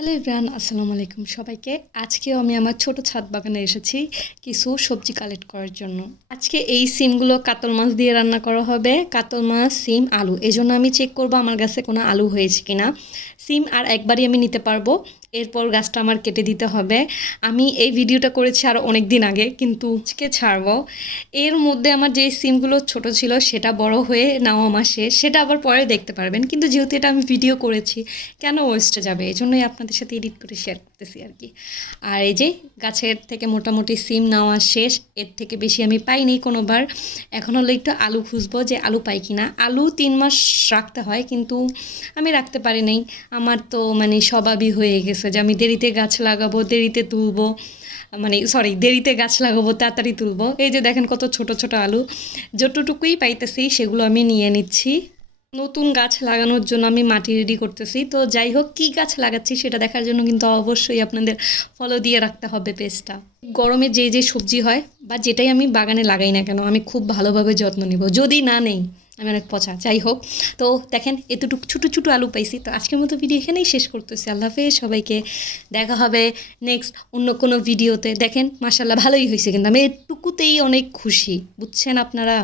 Hello everyone, আসসালামু আলাইকুম সবাইকে। আজকেও আমি আমার ছোট ছাদ বাগানে এসেছি কিছু সবজি কালেক্ট করার জন্য। আজকে এই সিমগুলো কাতল মাছ দিয়ে রান্না করা হবে। কাতল মাছ, সিম, আলু। এই জন্য আমি চেক করব আমার গাছে কোনো আলু হয়েছে কিনা। সিম আর একবারই আমি নিতে পারবো, এরপর গাছটা আমার কেটে দিতে হবে। আমি এই ভিডিওটা করেছি আরও অনেক দিন আগে, কিন্তু আজকে ছাড়বো। এর মধ্যে আমার যে সিমগুলো ছোট ছিল সেটা বড় হয়ে নাও আমার শেষ, সেটা আবার পরে দেখতে পারবেন। কিন্তু যেহেতু এটা আমি ভিডিও করেছি, কেন ওয়েস্টে যাবে, এই জন্যই আপনাদের সাথে এডিট করে শেয়ার করতেছি আর কি। আর এই যে গাছের থেকে মোটামুটি সিম নেওয়া শেষ, এর থেকে বেশি আমি পাইনি কোনোবার। এখন হলো একটু আলু খুঁজবো যে আলু পাই কিনা। আলু 3 মাস রাখতে হয়, কিন্তু আমি রাখতে পারি নাই। আমার তো মানে স্বভাবই হয়ে গেছে যে আমি দেরিতে গাছ লাগাবো, দেরিতে তুলবো, মানে সরি, দেরিতে গাছ লাগাবো, তাড়াতাড়ি তুলবো। এই যে দেখেন কত ছোট ছোট আলু, যতটুকুই পাইতেছি সেগুলো আমি নিয়ে নিচ্ছি। নতুন গাছ লাগানোর জন্য আমি মাটি রেডি করতেছি। তো যাই হোক, কী গাছ লাগাচ্ছি সেটা দেখার জন্য কিন্তু অবশ্যই আপনাদের ফলো দিয়ে রাখতে হবে পেজটা। গরমে যে যে সবজি হয় বা যেটাই আমি বাগানে লাগাই না কেন, আমি খুব ভালোভাবে যত্ন নিব। যদি না নেই, আমি অনেক পচা। যাই হোক, তো দেখেন এতটুকু ছোটো ছোটো আলু পাইছি। তো আজকের মতো ভিডিও এখানেই শেষ করতেছি। আল্লাহ হাফেজ সবাইকে। দেখা হবে নেক্সট অন্য কোনো ভিডিওতে। দেখেন মাশাল্লাহ ভালোই হয়েছে, কিন্তু আমি এটুকুতেই অনেক খুশি, বুঝছেন আপনারা।